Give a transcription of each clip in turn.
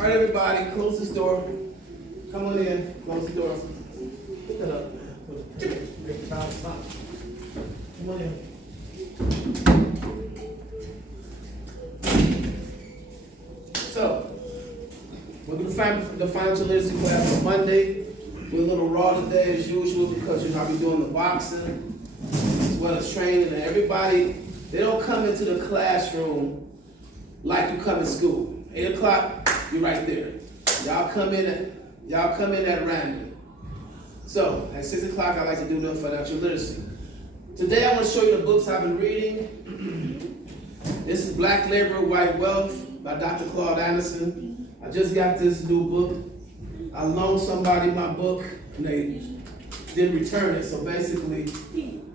All right, everybody, close this door. Come on in, close the door. Put that up, man. Come on in. So, we're going to find the financial literacy class on Monday. We're a little raw today as usual because you're not be doing the boxing as well as training. And everybody, they don't come into the classroom like you come to school. 8 o'clock, you're right there. Y'all come in at random. So at 6 o'clock, I like to do the financial literacy. Today I want to show you the books I've been reading. This is Black Labor, White Wealth by Dr. Claude Anderson. I just got this new book. I loaned somebody my book and they didn't return it. So basically,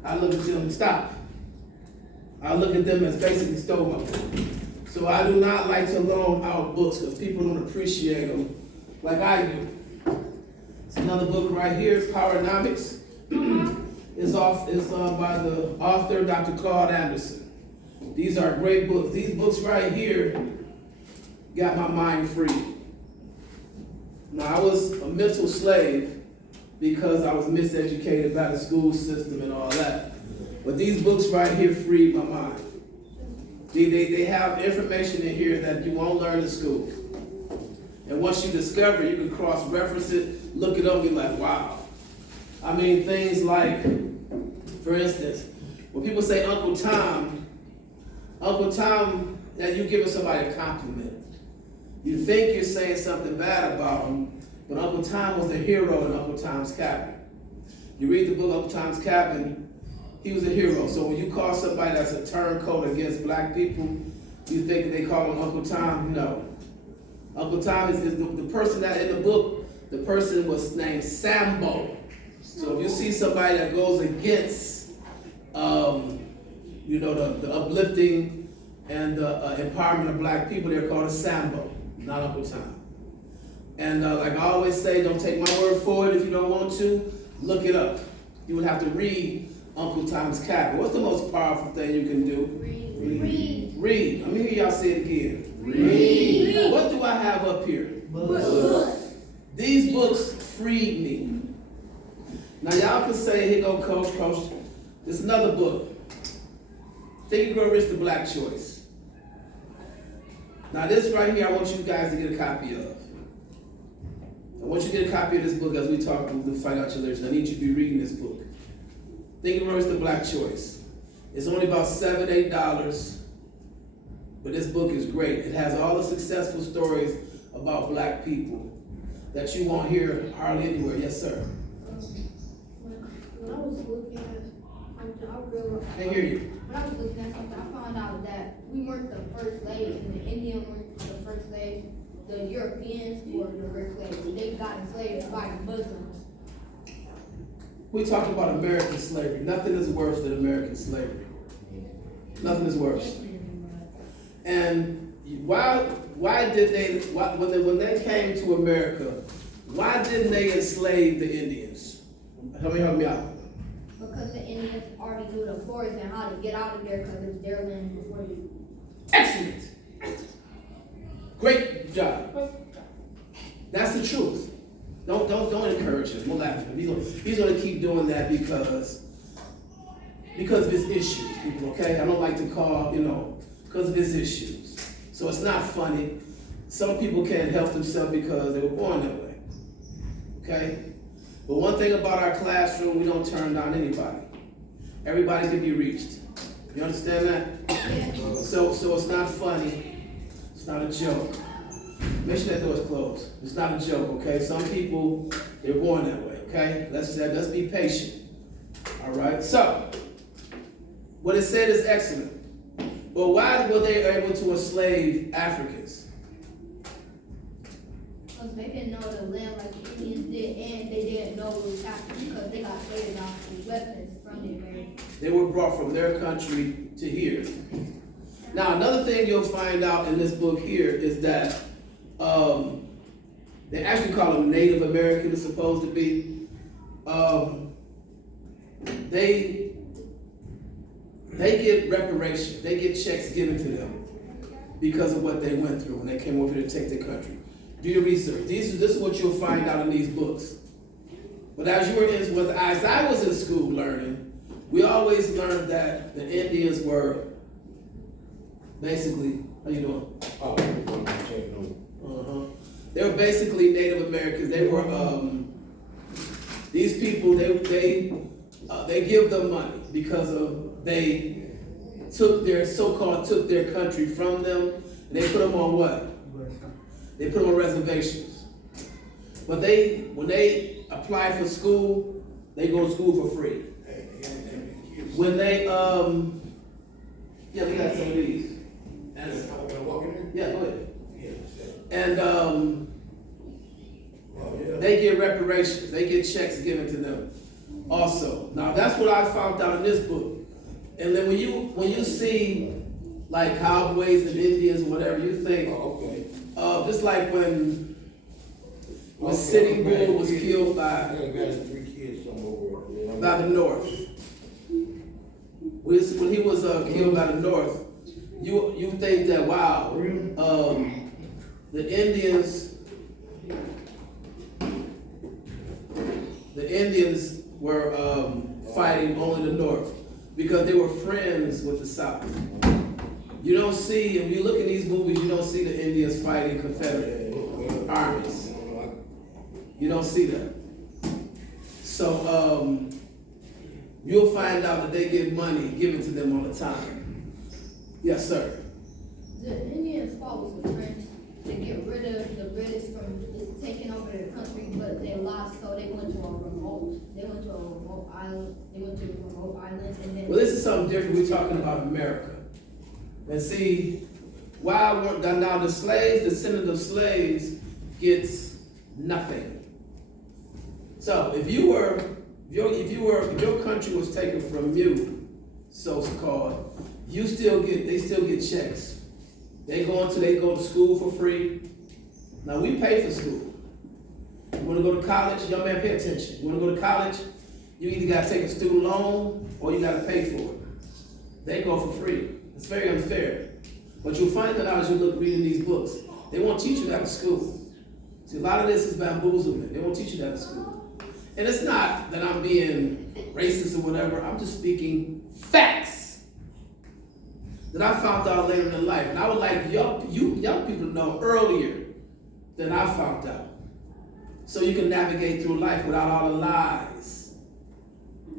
I look at them, stop. I look at them as basically stole my book. So I do not like to loan out books because people don't appreciate them like I do. It's another book right here, it's Powernomics. It's by the author, Dr. Claude Anderson. These are great books. These books right here got my mind free. Now, I was a mental slave because I was miseducated by the school system and all that. But these books right here freed my mind. They have information in here that you won't learn in school. And once you discover it, you can cross-reference it, look it up, and be like, wow. I mean, things like, for instance, when people say Uncle Tom, that you're giving somebody a compliment. You think you're saying something bad about him, but Uncle Tom was the hero in Uncle Tom's Cabin. You read the book Uncle Tom's Cabin, he was a hero. So when you call somebody that's a turncoat against black people, you think they call him Uncle Tom? No. Uncle Tom is the person that in the book, the person was named Sambo. So if you see somebody that goes against, the uplifting and the empowerment of black people, they're called a Sambo, not Uncle Tom. And like I always say, don't take my word for it if you don't want to. Look it up. You would have to read Uncle Tom's Cabin. What's the most powerful thing you can do? Read. Let me hear y'all say it again. Read. What do I have up here? Books. These books freed me. Now y'all can say, here go Coach. This is another book. Think and Grow Rich, The Black Choice. Now this right here, I want you guys to get a copy of. I want you to get a copy of this book as we talk about the financial literacy. I need you to be reading this book. Think and Grow Rich, The Black Choice. It's only about $7, $8, but this book is great. It has all the successful stories about black people that you won't hear hardly anywhere. Yes, sir. When I was looking at something, I realized. I hear you. When I was looking at something, I found out that we weren't the first slaves, and the Indians weren't the first slaves. The Europeans were the first slaves. They got enslaved by the Muslims. We talk about American slavery. Nothing is worse than American slavery. Nothing is worse. And why did they, when they came to America, why didn't they enslave the Indians? Help me out. Because the Indians already knew the forest and how to get out of there because it was their land before you. Excellent. Great job. That's the truth. Don't encourage him. We'll laugh at him. He's gonna keep doing that because of his issues, people, okay? I don't like to call, because of his issues. So it's not funny. Some people can't help themselves because they were born that way. Okay? But one thing about our classroom, we don't turn down anybody. Everybody can be reached. You understand that? So it's not funny. It's not a joke. Make sure that door is closed. It's not a joke, okay? Some people, they're born that way, okay? Let's be patient. All right? So, what it said is excellent. But why were they able to enslave Africans? Because they didn't know the land like the Indians did, and they didn't know what was happening because they got traded off with weapons from their land. They were brought from their country to here. Now, another thing you'll find out in this book here is that they actually call them Native Americans, supposed to be. They get reparations. They get checks given to them because of what they went through when they came over here to take their country. Do your research. This is what you'll find out in these books. But as I was in school learning, we always learned that the Indians were basically, how you doing? Oh, I'm checking on. They were basically Native Americans. They were these people. They give them money because they took their country from them, and they put them on what? They put them on reservations. But when they apply for school, they go to school for free. When they we got some of these. Yeah, go ahead. And they get reparations. They get checks given to them. Also, now that's what I found out in this book. And then when you see like cowboys and Indians or whatever, you think, just like when Sitting Bull was killed by the North. When he was killed by the North, you think that wow, the Indians were fighting only the North because they were friends with the South. You don't see, if you look in these movies, you don't see the Indians fighting Confederate armies. You don't see that. So you'll find out that they get money given to them all the time. Yes, sir. The Indians fought with the French to get rid of the British from taking over their country, but they lost, so they went to a remote island. And then. Well, this is something different. We're talking about America. And see, now the slaves, the descendant of slaves, gets nothing. So if your country was taken from you, so called, they still get checks. They go to school for free. Now we pay for school. You want to go to college, young man, pay attention. You want to go to college, you either got to take a student loan or you got to pay for it. They go for free. It's very unfair. But you'll find that out as you reading these books. They won't teach you that in school. See, a lot of this is bamboozlement. They won't teach you that in school. And it's not that I'm being racist or whatever. I'm just speaking facts that I found out later in life. And I would like you young people to know earlier than I found out. So you can navigate through life without all the lies.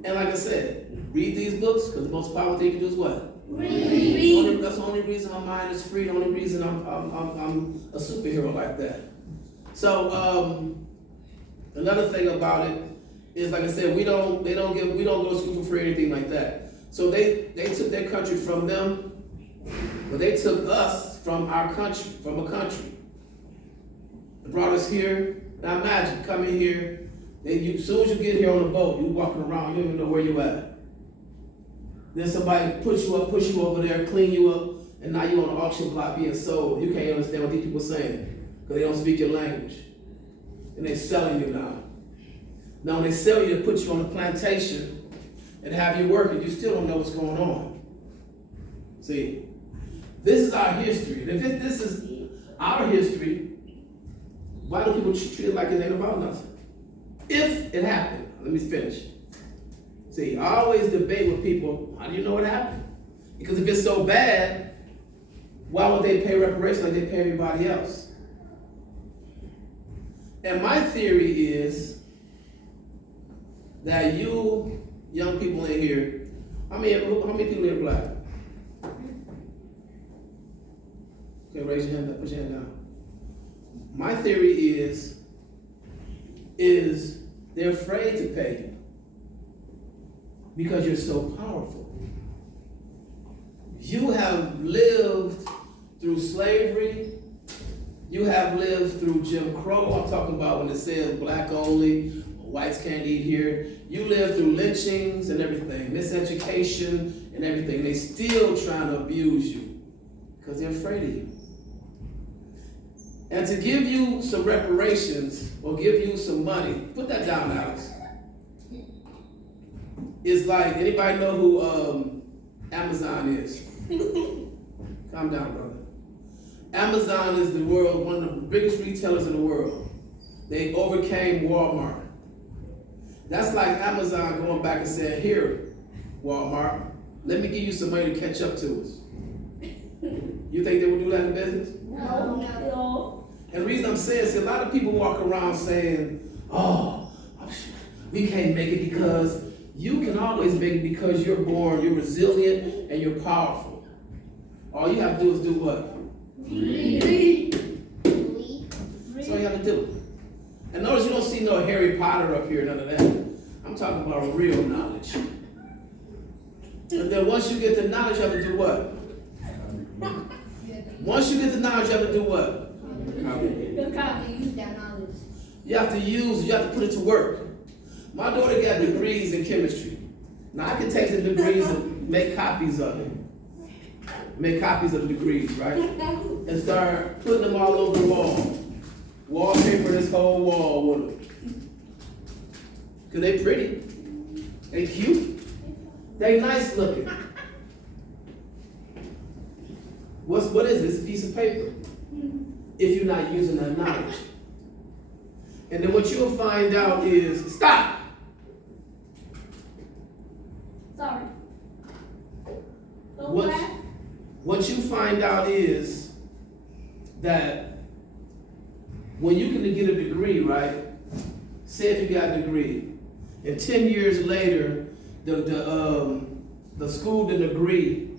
And like I said, read these books, because the most powerful thing you can do is what? Read. That's the only reason my mind is free, the only reason I'm a superhero like that. So another thing about it is, like I said, we don't go to school for free or anything like that. So they took their country from them, but they took us from our country, from a country. They brought us here. Now imagine coming here. As soon as you get here on the boat, you walking around, you don't even know where you at. Then somebody push you over there, clean you up, and now you're on the auction block being sold. You can't understand what these people are saying because they don't speak your language. And they're selling you now. Now when they sell you, they put you on a plantation and have you working, you still don't know what's going on. See, this is our history. And if this is our history, why do people treat it like it ain't about nothing? If it happened, let me finish. See, I always debate with people, how do you know what happened? Because if it's so bad, why would they pay reparations like they pay everybody else? And my theory is that you young people in here, how many people here are black? Okay, raise your hand up, put your hand down. My theory is they're afraid to pay you because you're so powerful. You have lived through slavery. You have lived through Jim Crow. I'm talking about when it says black only, whites can't eat here. You lived through lynchings and everything, miseducation and everything. They still trying to abuse you because they're afraid of you. And to give you some reparations or give you some money, put that down, Alex. It's like, anybody know who Amazon is? Calm down, brother. Amazon is one of the biggest retailers in the world. They overcame Walmart. That's like Amazon going back and saying, here, Walmart, let me give you some money to catch up to us. You think they would do that in business? No. And the reason I'm saying is a lot of people walk around saying, oh, we can't make it, because you can always make it because you're born, you're resilient, and you're powerful. All you have to do is do what? Read. That's all you have to do. And notice you don't see no Harry Potter up here, none of that. I'm talking about real knowledge. And then once you get the knowledge, you have to do what? Once you get the knowledge, you have to do what? You have to use that knowledge. You have to use it, you have to put it to work. My daughter got degrees in chemistry. Now I can take the degrees and make copies of it. Make copies of the degrees, right? And start putting them all over the wall. Wallpaper this whole wall with them. Cause they pretty. They cute. They nice looking. What is this? A piece of paper. If you're not using that knowledge. And then what you'll find out is, stop. Sorry. What you find out is that when you can get a degree, right? Say if you got a degree, and 10 years later, the school didn't agree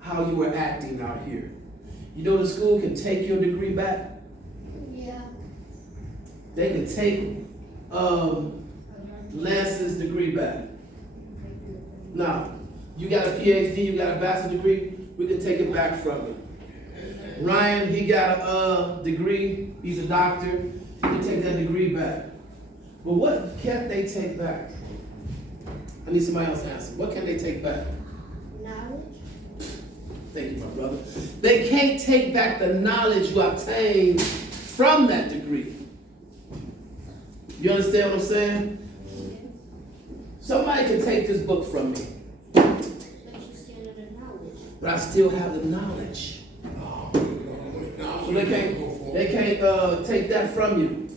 how you were acting out here. You know the school can take your degree back? Yeah. They can take Lance's degree back. Now, you got a PhD, you got a bachelor's degree, we can take it back from you. Ryan, he got a degree, he's a doctor, he can take that degree back. But what can't they take back? I need somebody else to answer. What can they take back? Knowledge. Thank you, my brother. They can't take back the knowledge you obtained from that degree. You understand what I'm saying? Somebody can take this book from me, but I still have the knowledge. So they can't take that from you.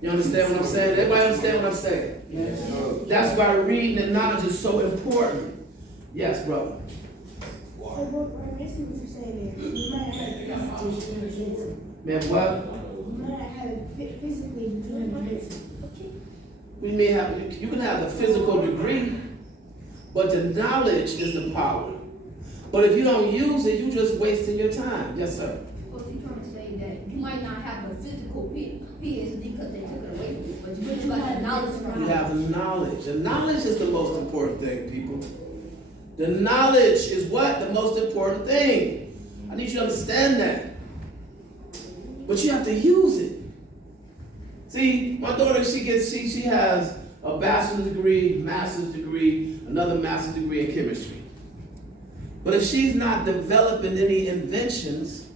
You understand what I'm saying? Everybody understand what I'm saying? Yes. That's why reading and knowledge is so important. Yes, brother. Man, what? We may have, you can have the physical degree, but the knowledge is the power. But if you don't use it, you're just wasting your time. Yes, sir. Well, you're trying to say that you might not have a physical PhD because they took it away from you, but you got the knowledge from You it. have the knowledge. The knowledge is the most important thing, people. The knowledge is what? The most important thing. I need you to understand that. But you have to use it. See, my daughter, she has a bachelor's degree, master's degree, another master's degree in chemistry. But if she's not developing any inventions,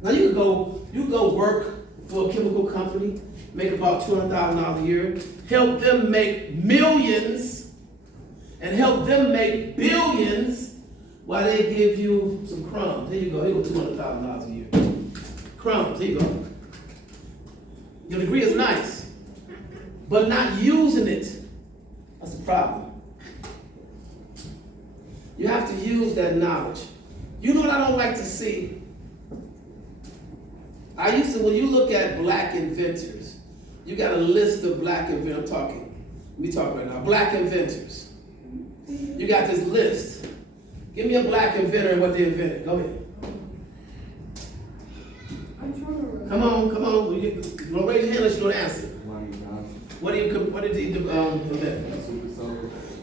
now you go work for a chemical company, make about $200,000 a year, help them make millions, and help them make billions, while they give you some crumbs. Here you go $200,000 a year. Crumbs, here you go. Your degree is nice, but not using it, that's the problem. You have to use that knowledge. You know what I don't like to see? When you look at black inventors, you got a list of black inventors. Let me talk right now. Black inventors. You got this list. Give me a black inventor and what they invented. Go ahead. Come on. You don't raise your hand unless you know the answer. What did he invent?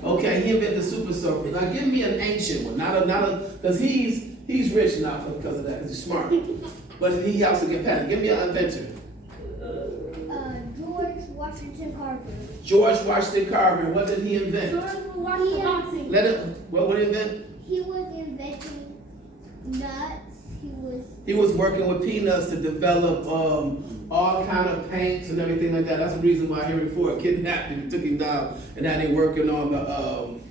Okay, he invented the super soaker. Now give me an ancient one, not a, because he's rich now because of that, because he's smart. But he also get patented. Give me an inventor. George Washington Carver. George Washington Carver. What did he invent? What would he invent? He was inventing nuts. He was working with peanuts to develop all kind of paints and everything like that. That's the reason why Henry Ford kidnapped him, took him down, and now they're working on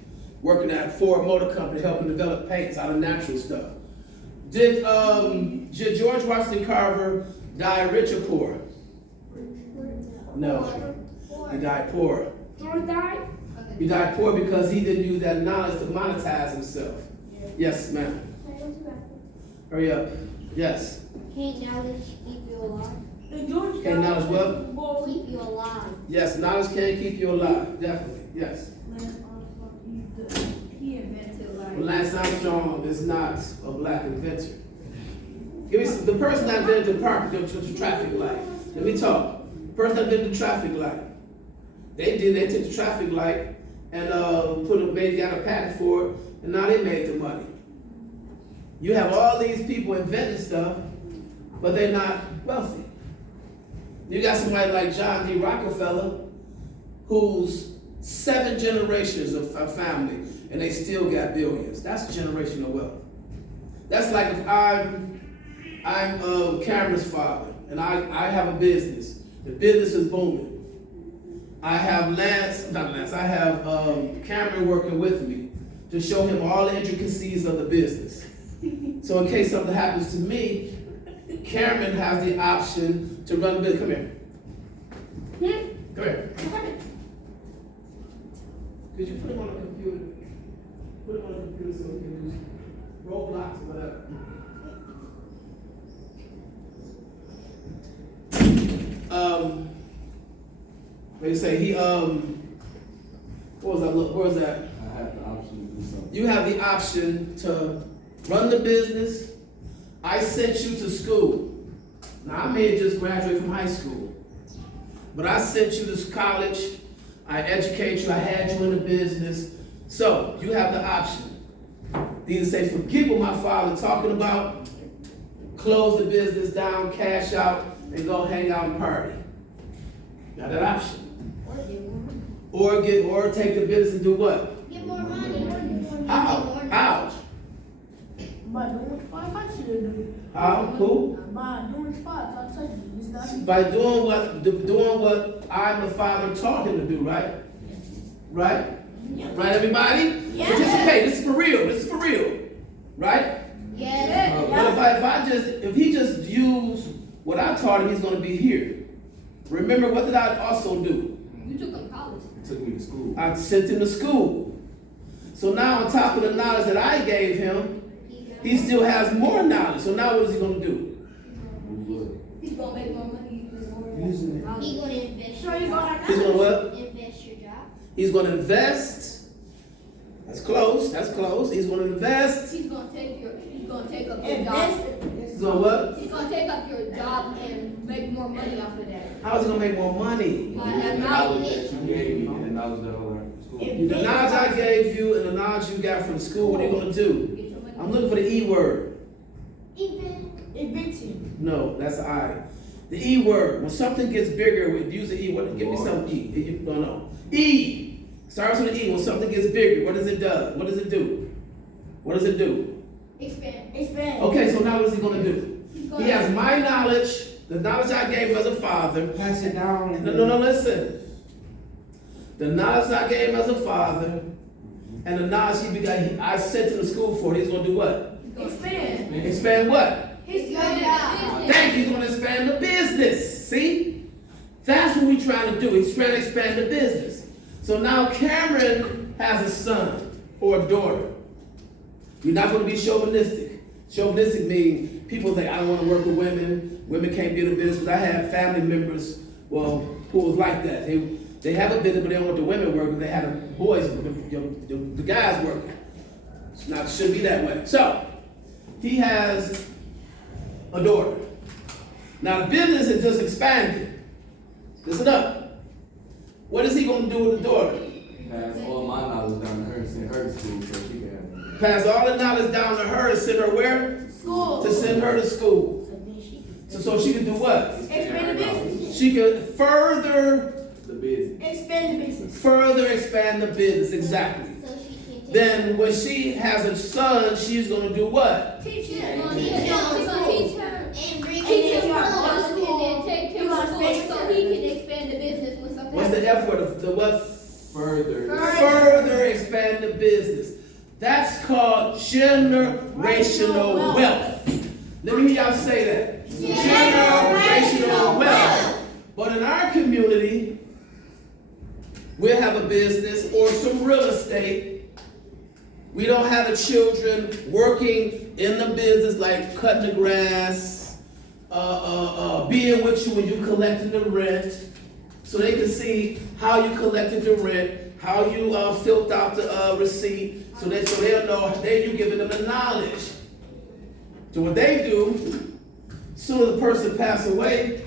working at Ford Motor Company, helping develop paints out of natural stuff. Did George Washington Carver die rich or poor? No, he died poor. George died? He died poor because he didn't use that knowledge to monetize himself. Yes, ma'am. Hurry up. Yes. Can't knowledge keep you alive? Can't knowledge what? Keep you alive. Yes, knowledge can keep you alive. Definitely. Yes. He invented like. But Lance Armstrong is not a black inventor. Give me some, the person that invented the traffic light. Let me talk. The person that invented the traffic light. They took the traffic light and got a patent for it, and now they made the money. You have all these people inventing stuff, but they're not wealthy. You got somebody like John D. Rockefeller, who's 7 generations of family, and they still got billions. That's generational wealth. That's like if I'm Cameron's father, and I have a business. The business is booming. I have I have Cameron working with me to show him all the intricacies of the business. So in case something happens to me, Cameron has the option to run the business. Come here. Come here. Could you put him on the computer? Put him on the computer so we can do Roblox or whatever. They say he what was that? Look, where was that? I have the option to do something. You have the option to run the business. I sent you to school. Now I may have just graduated from high school, but I sent you to college. I educate you. I had you in the business. So you have the option. Either say, forget what my father talking about, close the business down, cash out, and go hang out and party. You have that option. Or take the business and do what? Get more money. How? By doing spots, I should do. How? Who? By doing spots, I tell you, it's not. By doing what I, the father, taught him to do, right? Right? Yeah. Right, everybody? Yeah. Participate. This is for real. This is for real. Right? Yes. But if he just used what I taught him, he's going to be here. Remember, what did I also do? You took him to college. Took me to school. I sent him to school. So now on top of the knowledge that I gave him, he still has more knowledge. So now what is he going to do? He's gonna make more money. Using it. He gonna invest Sure, your you gonna job. have He's going to what? Invest your job. He's going to invest. That's close. That's close. He's going to invest. He's gonna take up your Invest. job. He's going to what? He's gonna take up your job and make more money off of that. How is he going to make more money? By The that knowledge knowledge. that you gave me and the knowledge that I learned from school. The knowledge I gave you and the knowledge you got from school, what are you going to do? Get your money. I'm looking for the E word. Inventing. No, that's the I. The E word. When something gets bigger, we use the E word. Give me some E. No. E. Starts with an E. When something gets bigger, what does it do? What does it do? What does it do? Expand. Expand. Okay, so now what is he going to do? He's He gonna. has my knowledge, the knowledge I gave him as a father. Pass it down. No, listen. The knowledge I gave him as a father, and the knowledge I sent to the school for, he's going to do what? Expand. Expand what? He's Expand. gonna. Thank you. He's going to expand the business. See? That's what we're trying to do. He's trying to expand the business. So now Cameron has a son or a daughter. You're not going to be chauvinistic. Chauvinistic means people think, I don't want to work with women. Women can't be in the business. But I have family members, who was like that. They have a business, but they don't want the women working. They had the boys, the guys working. It's not, it shouldn't be that way. So, he has a daughter. Now the business has just expanded. Listen up. What is he going to do with the daughter? Pass all my knowledge down to her and send her to school so she can have it. Pass all the knowledge down to her and send her where? School. To send her to school. So she can do what? Expand the business. She can further The business. Expand the business. further expand the business. Exactly. So she can take. Then when she has a son, she's going to do what? Teach He's him. gonna Teach teach him. her. And bring And Teach then him you how have to to school and take him You to gotta school space so her. he can expand the business when something What's the happens. F word? The what? Further. Further expand the business. That's called generational wealth. we'll have a business or some real estate. We don't have the children working in the business like cutting the grass, being with you when you collecting the rent, so they can see how you collected the rent, how you filled out the receipt, so they'll know you giving them the knowledge. So what they do, soon as the person passes away,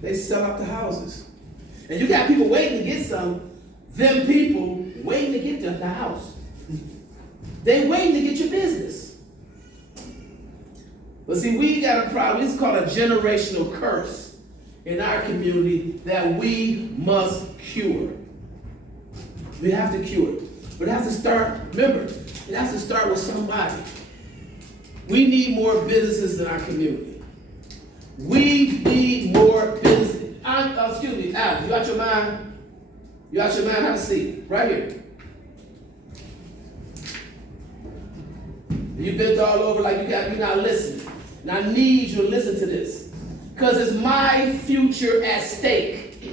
they sell out the houses. And you got people waiting to get some, them people waiting to get the house. They waiting to get your business. But see, we got a problem. It's called a generational curse in our community that we must cure. We have to cure it. But it has to start, remember, it has to start with somebody. We need more businesses in our community. We need more businesses. Excuse me, Alex, you got your mind? You got your mind? Have a seat. Right here. You've been all over like you're not listening. And I need you to listen to this. Because it's my future at stake.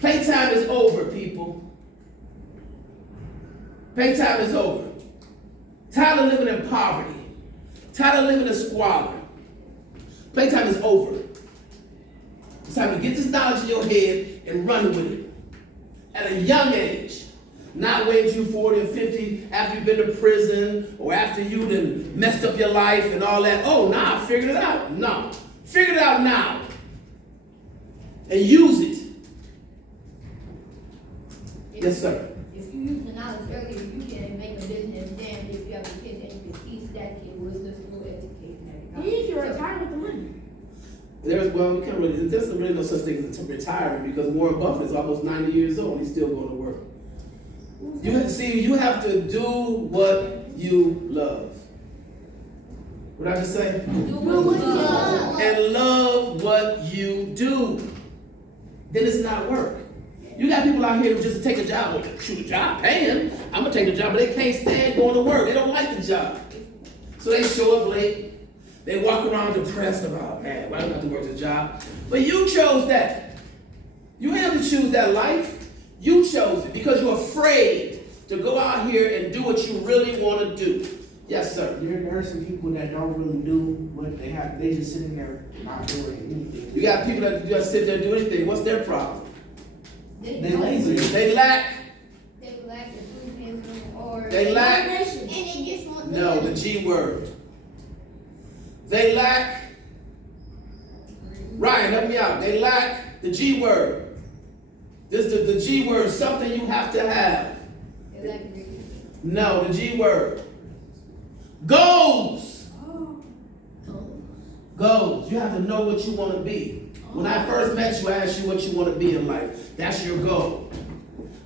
Playtime is over, people. Playtime is over. Tired of living in poverty. Tired of living in squalor. Playtime is over. It's time to get this knowledge in your head and run with it. At a young age. Not wait till you're 40 or 50 after you've been to prison or after you done messed up your life and all that. Oh, nah, I figured it out. No. Figure it out now. And use it. Yes, sir. If you use the knowledge earlier, you can make a business. Then if you have a kid, then you can teach that kid wisdom, school, education, and You can retire with the money. So, There's really no such thing as retirement because Warren Buffett is almost 90 years old and he's still going to work. You have to do what you love. What did I just say? do what you love. And love what you do. Then it's not work. You got people out here who just take a job. Well, shoot, a job, paying. I'm going to take a job, but they can't stand going to work. They don't like the job. So they show up late. They walk around depressed about, man, why do I have to work this job? But you chose that. You ain't have to choose that life. You chose it because you're afraid to go out here and do what you really want to do. Yes, sir. There are some people that don't really do what they have. They just sitting there not doing anything. You got people that just sit there and do anything. What's their problem? They lazy. They lack. They lack enthusiasm or They lack. And they just want No, the G word. They lack. Ryan, help me out. They lack the G word. This the G word, something you have to have. they lack reason. No, the G word. Goals. Goals. You have to know what you want to be. When I first met you, I asked you what you want to be in life. That's your goal.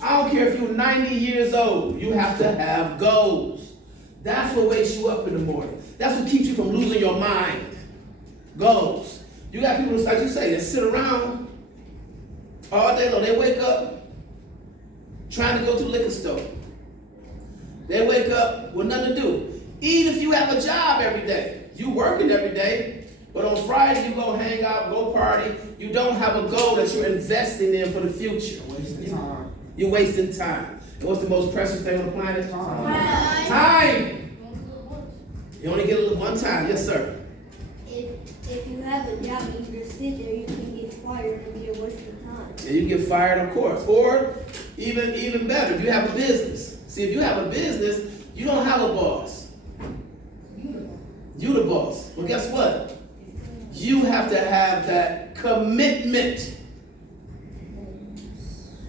I don't care if you're 90 years old, you have to have goals. That's what wakes you up in the morning. That's what keeps you from losing your mind. Goals. You got people, like you say, that sit around all day long. They wake up trying to go to the liquor store. They wake up with nothing to do. Even if you have a job every day, you working every day, but on Friday you go hang out, go party. You don't have a goal that you're investing in for the future. Wasting time. You're wasting time. And what's the most precious thing on the planet? Time. Time. You only get it one time. Yes, sir. if you have a job and you just sit there, you can get fired and be a waste of time. And you get fired, of course. Or even better, if you have a business. See, if you have a business, you don't have a boss. You the boss. Well, guess what? You have to have that commitment.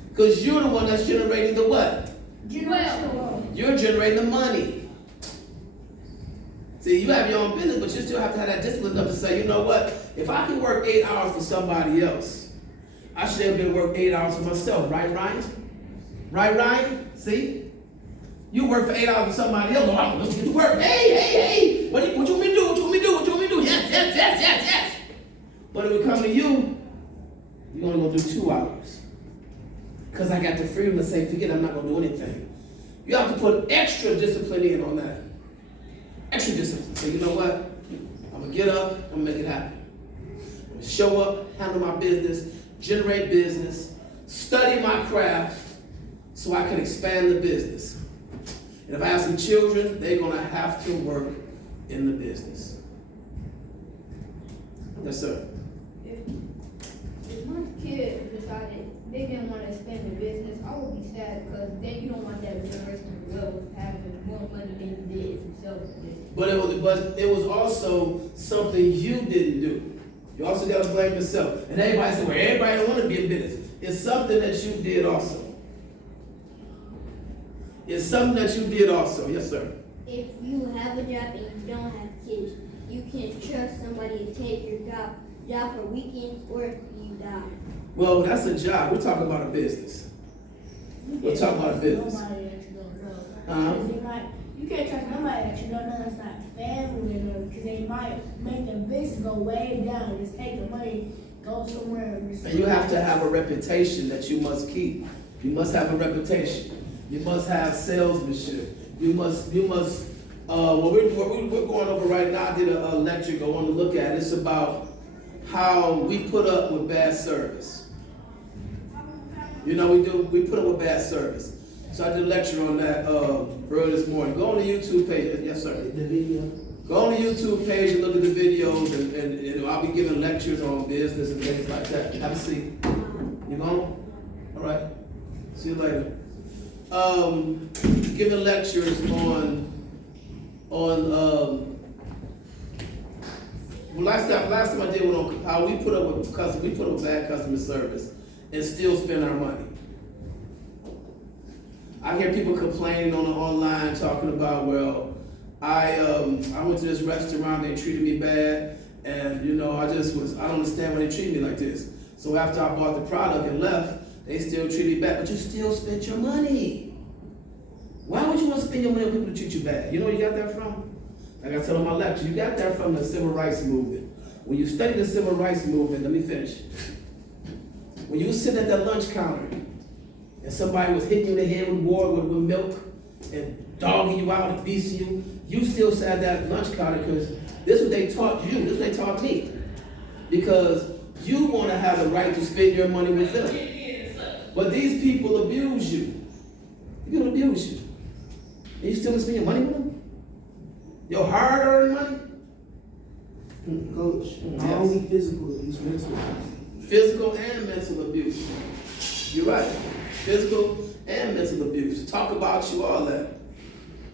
Because you're the one that's generating the what? You're generating the money. See, you have your own business, but you still have to have that discipline enough to say, you know what? If I can work 8 hours for somebody else, I should have been work 8 hours for myself, right, Ryan? Right, Ryan? See? You work for 8 hours for somebody else, well, I'm gonna get to work. Hey! What you want me to do? What you want me to do? What you want me to do? Yes. But if it come to you, you're only gonna do 2 hours. Because I got the freedom to say, forget, I'm not gonna do anything. You have to put extra discipline in on that. Extra discipline. So you know what? I'm gonna get up, I'm gonna make it happen. I'm gonna show up, handle my business, generate business, study my craft so I can expand the business. And if I have some children, they're gonna have to work in the business. Yes, sir. If my kid decided they didn't want to expand the business, I would be sad because then you don't want that generational wealth having more money than you did if you sell the business. But it was also something you didn't do. You also gotta blame yourself. And everybody said, well, everybody don't wanna be in business. It's something that you did also. It's something that you did also. Yes, sir. If you have a job and you don't have kids, you can trust somebody to take your job for weekends or if you die. Well, that's a job. We're talking about a business. We're talking about a business. Nobody that you don't know. Uh-huh. 'Cause they might, you can't trust nobody that you don't know that's not family or nothing, because they might make the business go way down and just take the money, go somewhere and And you have to have a reputation that you must keep. You must have a reputation. You must have salesmanship. You must, what we're going over right now, I did a lecture, go on to look at. It's about how we put up with bad service. You know, we put up with bad service. So I did a lecture on that, earlier this morning. Go on the YouTube page, yes, sir. The video. Go on the YouTube page and look at the videos, and I'll be giving lectures on business and things like that. Have a seat. You going? All right. See you later. Giving lectures on last time I did one on how we put up with bad customer service and still spend our money. I hear people complaining on the online talking about, well, I went to this restaurant, they treated me bad, and you know, I don't understand why they treat me like this. So after I bought the product and left, they still treat me bad, but you still spent your money. Why would you want to spend your money on people that treat you bad? You know where you got that from? Like I said on my lecture, you got that from the civil rights movement. When you study the civil rights movement, let me finish. When you sit at that lunch counter and somebody was hitting you in the head with water, with milk, and dogging you out and beating you, you still sat at that lunch counter because this is what they taught you, this is what they taught me. Because you want to have the right to spend your money with them. But these people abuse you. People abuse you. And you still gonna spend your money with them? Your hard-earned money? Coach, not Yes. only physical abuse, mental abuse. Physical and mental abuse. You're right. Physical and mental abuse. Talk about you, all that.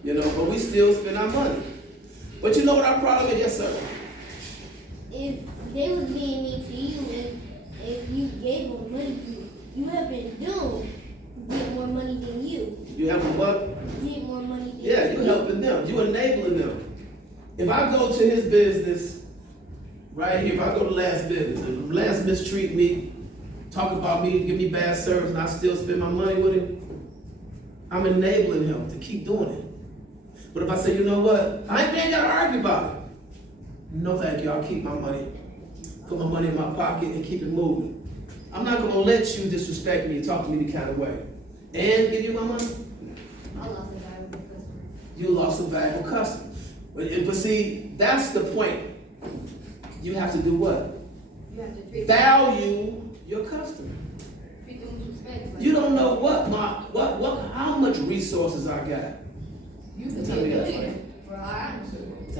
You know, but we still spend our money. But you know what our problem is? Yes, sir. If they was being mean to you and if you gave them money, you have been doomed to get more money than you. You have what? Get more money than Yeah, you helping them. You enabling them. If I go to his business, right here, if I go to Lance business, if Lance mistreat me, talk about me, give me bad service, and I still spend my money with him, I'm enabling him to keep doing it. But if I say, you know what, I ain't gotta argue about it. No thank you, I'll keep my money, put my money in my pocket and keep it moving. I'm not gonna let you disrespect me and talk to me the kind of way. And give you my money. I lost a valuable customer. You lost a valuable customer. But see, that's the point. You have to do what? You have to treat Value your customer. treat them with respect. Like, You don't know how much resources I got. You could Tell be me a that millionaire for all I know.